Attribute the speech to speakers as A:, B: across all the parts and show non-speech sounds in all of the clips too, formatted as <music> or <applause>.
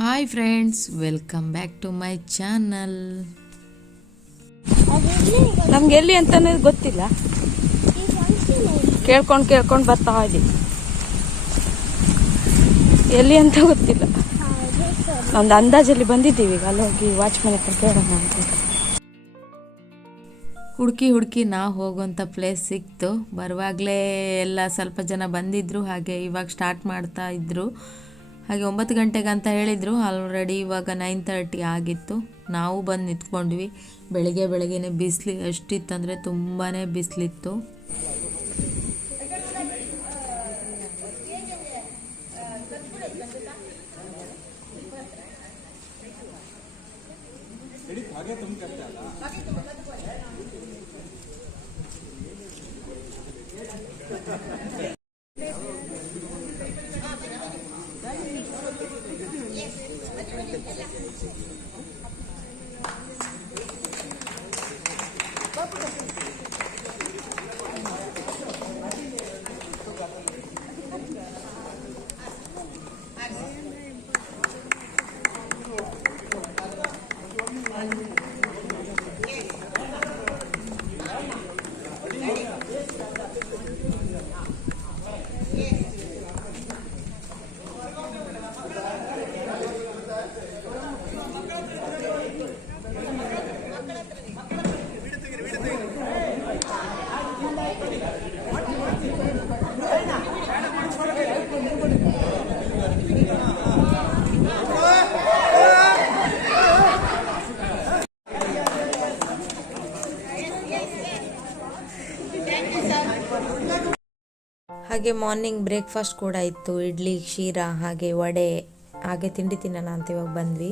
A: Hi friends welcome back to my channel
B: ನಮ್ಗೆ ಎಲ್ಲಿ ಅಂತ ಗೊತ್ತಿಲ್ಲ. ಕೇಳ್ಕೊಂಡು ಕೇಳ್ಕೊಂಡು ಬರ್ತಾ ಇದ್ದೀವಿ ಎಲ್ಲಿ ಅಂತ ಗೊತ್ತಿಲ್ಲ. ಒಂದು ಅಂದಾಜಲ್ಲಿ ಬಂದಿದ್ದೀವಿ ಈಗ ಅಲ್ಲಿ ಹೋಗಿ ವಾಚ್ಮನ್ ಹತ್ರ ಕೇಳೋಣ ಅಂತ.
A: ಹುಡುಕಿ ಹುಡುಕಿ ನಾವು ಹೋಗುವಂಥ ಪ್ಲೇಸ್ ಸಿಕ್ತು. ಬರುವಾಗಲೇ ಎಲ್ಲ ಸ್ವಲ್ಪ ಜನ ಬಂದಿದ್ದರು ಹಾಗೆ ಇವಾಗ ಸ್ಟಾರ್ಟ್ ಮಾಡ್ತಾ ಇದ್ದರು ಹಾಗೆ ಒಂಬತ್ತು ಗಂಟೆಗೆ ಅಂತ ಹೇಳಿದರು. ಆಲ್ರೆಡಿ ಇವಾಗ ನೈನ್ ತರ್ಟಿ ಆಗಿತ್ತು. ನಾವು ಬಂದು ನಿಂತ್ಕೊಂಡ್ವಿ. ಬೆಳಿಗ್ಗೆ ಬೆಳಗ್ಗೆನೆ ಬಿಸಿಲು ಎಷ್ಟಿತ್ತಂದರೆ ತುಂಬಾ ಬಿಸಿಲಿತ್ತು. <laughs> ಹಾಗೆ ಮಾರ್ನಿಂಗ್ ಬ್ರೇಕ್ಫಾಸ್ಟ್ ಕೂಡ ಇತ್ತು. ಇಡ್ಲಿ ಕ್ಷೀರ ಹಾಗೆ ವಡೆ ಹಾಗೆ ತಿಂಡಿ ತಿನ್ನೋಣ ಅಂತ ಇವಾಗ ಬಂದ್ವಿ.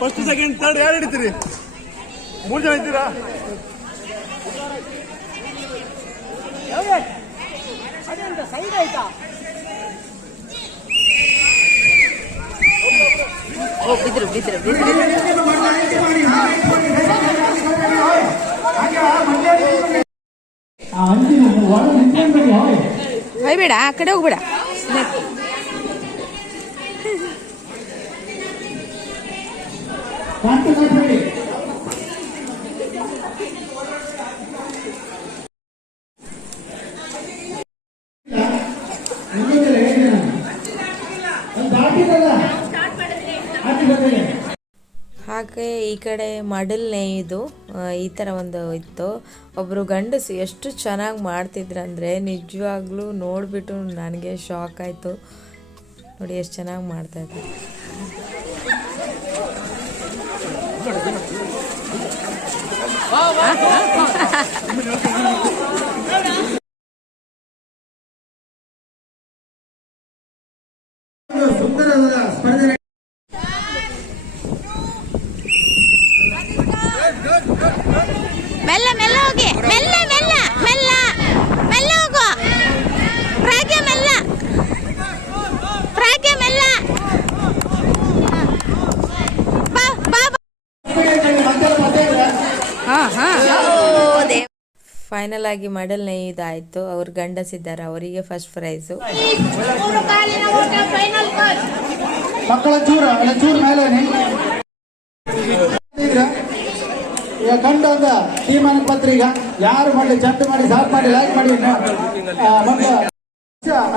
C: ಫಸ್ಟ್ ಸೆಕೆಂಡ್ ಥರ್ಡ್ ಯಾರು ಹಿಡಿತೀರಿ? ಮೂರು ಜನ ಇದ್ದೀರಾ
B: ಬಿದ್ರು ಬಿದ್ರು ಬಿದ್ರು
D: ಆ
B: ಹೋಯ್ಬೇಡ ಕಡೆ ಹೋಗ್ಬೇಡ
D: ಕಾಂತಿ
A: ಈ ಕಡೆ ಮಡಲ್ ನೇಯ್ದು ಈ ಥರ ಒಂದು ಇತ್ತು. ಒಬ್ಬರು ಗಂಡಸು ಎಷ್ಟು ಚೆನ್ನಾಗಿ ಮಾಡ್ತಿದ್ರಂದರೆ ನಿಜವಾಗ್ಲೂ ನೋಡಿಬಿಟ್ಟು ನನಗೆ ಶಾಕ್ ಆಯಿತು. ನೋಡಿ ಎಷ್ಟು ಚೆನ್ನಾಗಿ ಮಾಡ್ತಾಯಿದ್ರು ಫೈನಲ್ ಆಗಿ ಮಡಲ್ ಅವ್ರ ಗಂಡ ಗಂಡಸಿದ್ದಾರೆ, ಅವರಿಗೆ ಫಸ್ಟ್ ಪ್ರೈಸು
D: ಈಗ ಕಂಡು ಒಂದು ತೀರ್ಮಾನಕ್ಕೆ ಪತ್ರ ಈಗ ಯಾರು ಮಾಡಿ ಚಂದ ಮಾಡಿ ಸಾಫ್ ಮಾಡಿ ಲೈಕ್ ಮಾಡಿ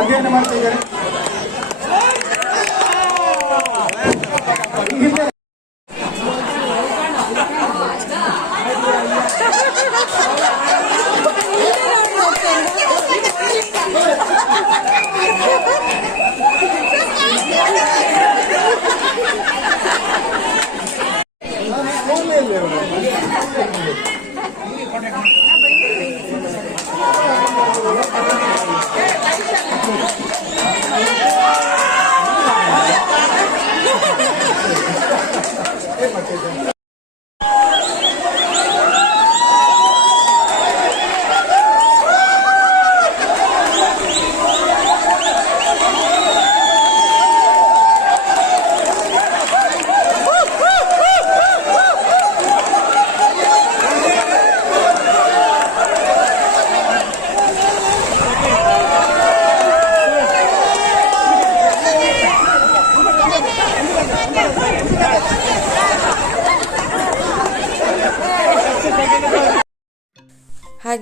D: ಅಧ್ಯಯನ ಮಾಡ್ತಾ ಇದ್ದಾರೆ.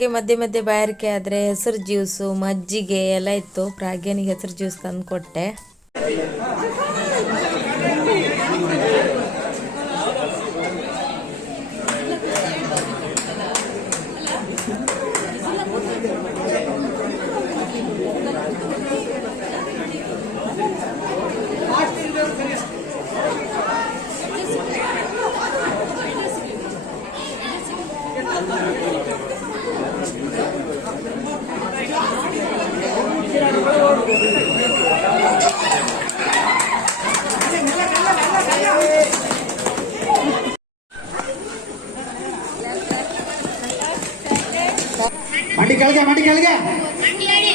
A: ಮಧ್ಯೆ ಮಧ್ಯೆ ಬಾಯಾರಿಕೆ ಆದರೆ ಹೆಸರು ಜ್ಯೂಸು ಮಜ್ಜಿಗೆ ಎಲ್ಲ ಇತ್ತು. ಪ್ರಾಗ್ಯನಿಗೆ ಹೆಸರು ಜ್ಯೂಸ್ ತಂದು ಕೊಟ್ಟೆ
D: ಮಂಡಿ ಕೆಳಗೆ ಮಂಡಿ ಕೆಳಗೆ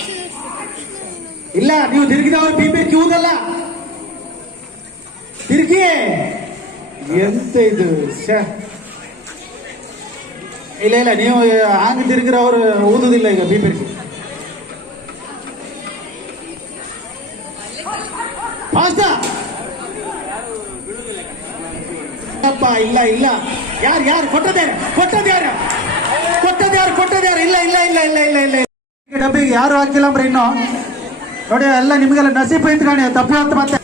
D: ಇಲ್ಲ ನೀವು ತಿರುಗಿದವರು ಬಿ ಪಿ ಕ್ಯೂದಲ್ಲ ತಿರುಗಿ ಎಂತ ಇದು ಶ್ಯಾ. ಇಲ್ಲ ಇಲ್ಲ ನೀವು ಹಂಗ ತಿರುಗಿರವ್ರು ಊದುದಿಲ್ಲ ಈಗ ಬಿ ಪಿ ಫಾಸ್ಟ ಅಪ್ಪ ಇಲ್ಲ ಇಲ್ಲ ಯಾರು ಯಾರು ಕೊಟ್ಟದ್ಯಾರ ಕೊಟ್ಟದ್ಯಾರ ಕೊಟ್ಟದ್ಯಾರು ಕೊಟ್ಟದ್ಯಾರು ಇಲ್ಲ ಇಲ್ಲ ಇಲ್ಲ ಇಲ್ಲ ಇಲ್ಲ ಇಲ್ಲ ಇಲ್ಲ ಡಬ್ಬಿಗೆ ಯಾರು ಹಾಕಿಲ್ಲ ಅಂದ್ರೆ ಇನ್ನು? ನೋಡಿ ಎಲ್ಲ ನಿಮಗೆಲ್ಲ ನಸೀಬ್ ಇಂತ್ಕಾಣಿ ತಪ್ಪು ಅಂತ ಮತ್ತೆ.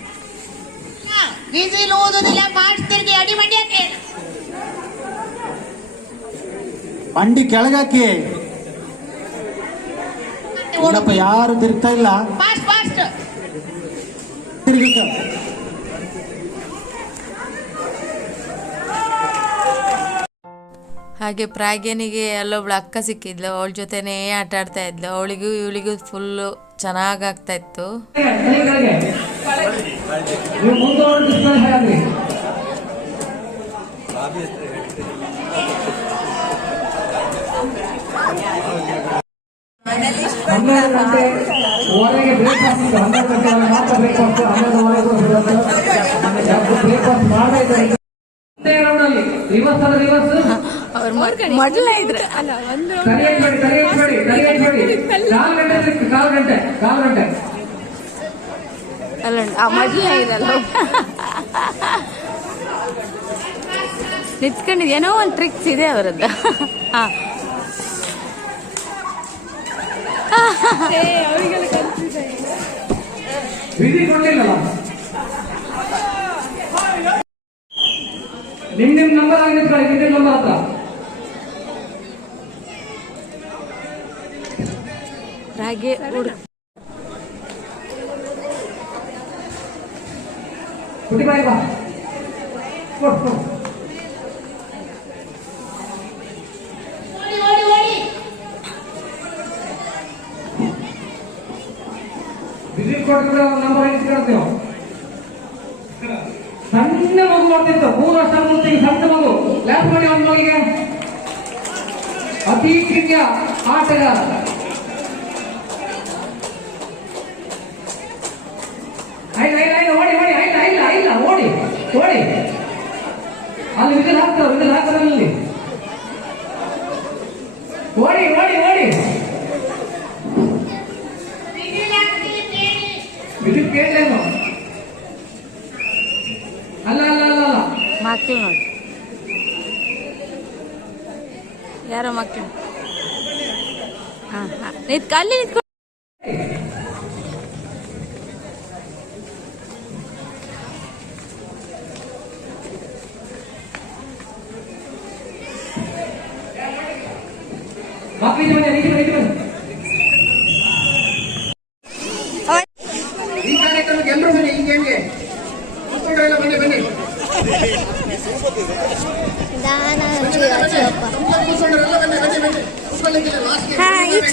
D: ಬಂಡಿ ಕೆಳಗಾಕಿ ಯಾರು ತಿರ್ತಾ ಇಲ್ಲ. ತಿರುಗಿ
A: ಹಾಗೆ ಪ್ರಾಗ್ಯನಿಗೆ ಅಲ್ಲೊಬ್ಳು ಅಕ್ಕ ಸಿಕ್ಕಿದ್ಲು. ಅವಳ ಜೊತೆನೇ ಆಟ ಆಡ್ತಾ ಇದ್ಲು. ಅವಳಿಗೂ ಇವಳಿಗೂ ಫುಲ್ಲು ಚೆನ್ನಾಗಿ ಆಗ್ತಾ ಇತ್ತು.
E: ಅಲ್ಲಿ ರಿವರ್ಸ್ ಅಂದ್ರೆ ಮಡ್ಲ
B: ಮೊದಲ ಇದ್ರೆ ಅಲ್ಲ ಆ ಮೊದಲ ಇರಲ್ಲ. ನಿಂತ್ಕೊಂಡಿದ್ ಏನೋ ಒಂದು ಟ್ರಿಕ್ಸ್ ಇದೆ ಅವರದ್ದು. ಹಾ.
E: ನಿಮ್ ನಿಮ್ ನಂಬರ್ ಆಗಿ ನಿಂತ್ಕೊಳ್ಳಿ ನಿಮ್ ನಿಮ್ ನಂಬರ್ ಹತ್ರ. ನಂಬರ್ ಇಟ್ಕೊಳ್ತೀವಿ ಸಣ್ಣ ಮಗು ಮಾಡ್ತಿತ್ತು ಮೂರು ವರ್ಷ ಮುಂಚೆ ಈ ಸಣ್ಣ ಮಗು ಲ್ಯಾಪ್ ಮಾಡಿ ಒಂದು ಮಗಿಗೆ ಅತಿ ಕಿರಿಯ ಆಟಗಾರ ಓಡಿ ಅಲ್ಲಿ ವಿದ್ಯುತ್ ಹಾಕ್ತಾರ, ವಿದ್ಯುತ್ ಹಾಕ್ತಾರಲ್ಲಿ ಓಡಿ ಓಡಿ ಓಡಿ. ವಿದ್ಯುತ್ ಕೇಳಲೇನು ಅಲ್ಲ ಅಲ್ಲ ಅಲ್ಲ ಅಲ್ಲ.
B: ಮಾಡ್ತೀವಿ ನೋಡಿ. ಯಾರೋ ಮಾಡ್ತೀವಿ ಹಾ ನಿಂತ್ಕೊ, ಅಲ್ಲಿ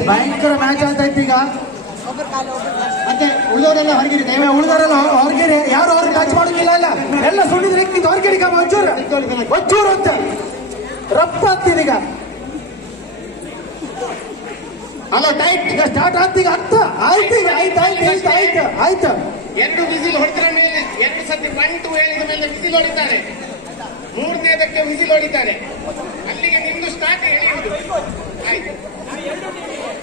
D: ಭಯಂಕರ ಮ್ಯಾಚ್ ಆಗ್ತಾ ಇತ್ತು ಈಗ. ಮತ್ತೆ ಉಳಿದವರೆಲ್ಲ ಹೊರಗಿರಿ. ನೀವೇ ಉಳಿದವರೆಲ್ಲ ಹೊರಗಿರಿ. ಯಾರು ಅವ್ರಿಗೆ ಟಚ್ ಮಾಡೋಂಗಿಲ್ಲ ಇಲ್ಲ. ಎಲ್ಲ ಸುಳ್ಳಿದ್ರೆ ನಿಂತು ಹೊರಗಿರಿ ಕಮ್ಮ ಒಂಚೂರು. ಒಂಚೂರು ಅಂತ. ರಪ್ಪ ಆಗ್ತಿದೆ ಅಲ್ಲ ಟೈಟ್ ಈಗ ಸ್ಟಾರ್ಟ್ ಆಗ್ತೀಗ ಅರ್ಥ ಆಯ್ತು ಈಗ, ಆಯ್ತು ಆಯ್ತು ಆಯ್ತು ಆಯ್ತು ಆಯ್ತು.
F: ಎರಡು ವಿಸಿಲ್ ಹೊಡೆದ್ರ ಮೇಲೆ, ಎರಡು ಸತಿ ಬಂಟು ಹೇಳಿದ ಮೇಲೆ ವಿಸಿಲ್ ಹೊಡಿತಾರೆ. ಮೂರನೇದಕ್ಕೆ ವಿಸಿಲ್ ಹೊಡಿತಾರೆ. ಅಲ್ಲಿಗೆ ನಿಮ್ದು ಸ್ಟಾರ್ಟ್ ಹೇಳಿ ಆಯ್ತು.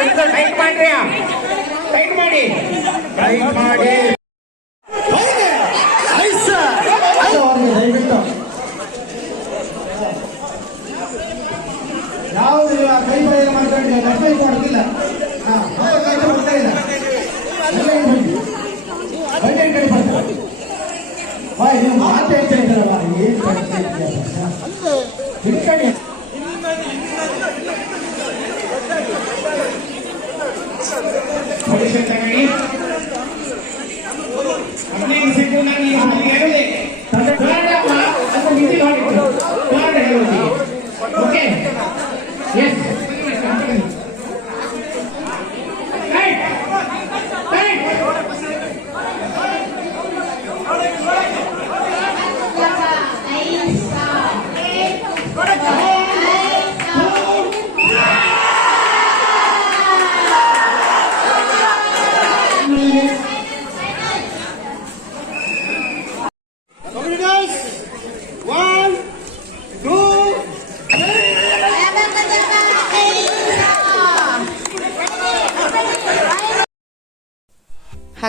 F: ಟೈಟ್ ಮಾಡ್ರಿ ಟೈಟ್ ಮಾಡಿ.
D: ಟೈಟ್ ಮಾಡಿ.
F: ok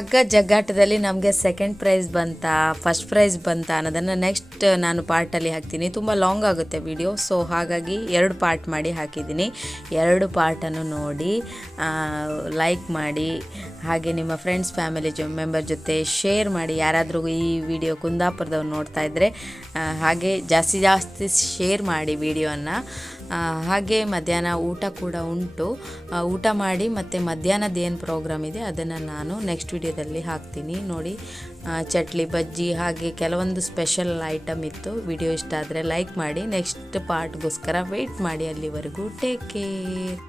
A: ಹಗ್ಗ ಜಗ್ಗಾಟದಲ್ಲಿ ನಮಗೆ ಸೆಕೆಂಡ್ ಪ್ರೈಸ್ ಬಂತಾ ಫಸ್ಟ್ ಪ್ರೈಸ್ ಬಂತಾ ಅನ್ನೋದನ್ನು ನೆಕ್ಸ್ಟ್ ನಾನು ಪಾರ್ಟಲ್ಲಿ ಹಾಕ್ತೀನಿ. ತುಂಬ ಲಾಂಗ್ ಆಗುತ್ತೆ ವಿಡಿಯೋ ಸೊ ಹಾಗಾಗಿ ಎರಡು ಪಾರ್ಟ್ ಮಾಡಿ ಹಾಕಿದ್ದೀನಿ. ಎರಡು ಪಾರ್ಟನ್ನು ನೋಡಿ ಲೈಕ್ ಮಾಡಿ, ಹಾಗೆ ನಿಮ್ಮ ಫ್ರೆಂಡ್ಸ್ ಫ್ಯಾಮಿಲಿ ಜೊ ಮೆಂಬರ್ ಜೊತೆ ಶೇರ್ ಮಾಡಿ, ಯಾರಾದರೂ ಈ ವಿಡಿಯೋ ಕುಂದಾಪುರದವ್ರು ನೋಡ್ತಾ ಇದ್ದರೆ ಹಾಗೆ ಜಾಸ್ತಿ ಜಾಸ್ತಿ ಶೇರ್ ಮಾಡಿ ವಿಡಿಯೋನ ಹಾಗೆ ಮಧ್ಯಾಹ್ನ ಊಟ ಕೂಡ ಉಂಟು. ಊಟ ಮಾಡಿ ಮತ್ತು ಮಧ್ಯಾಹ್ನದ ಏನು ಪ್ರೋಗ್ರಾಮ್ ಇದೆ ಅದನ್ನು ನಾನು ನೆಕ್ಸ್ಟ್ ವಿಡಿಯೋದಲ್ಲಿ ಹಾಕ್ತೀನಿ. ನೋಡಿ ಚಟ್ಲಿ, ಬಜ್ಜಿ ಹಾಗೆ ಕೆಲವೊಂದು ಸ್ಪೆಷಲ್ ಐಟಮ್ ಇತ್ತು. ವಿಡಿಯೋ ಇಷ್ಟ ಆದರೆ ಲೈಕ್ ಮಾಡಿ ನೆಕ್ಸ್ಟ್ ಪಾರ್ಟ್ಗೋಸ್ಕರ ವೆಯ್ಟ್ ಮಾಡಿ. ಅಲ್ಲಿವರೆಗೂ ಟೇಕ್ ಕೇರ್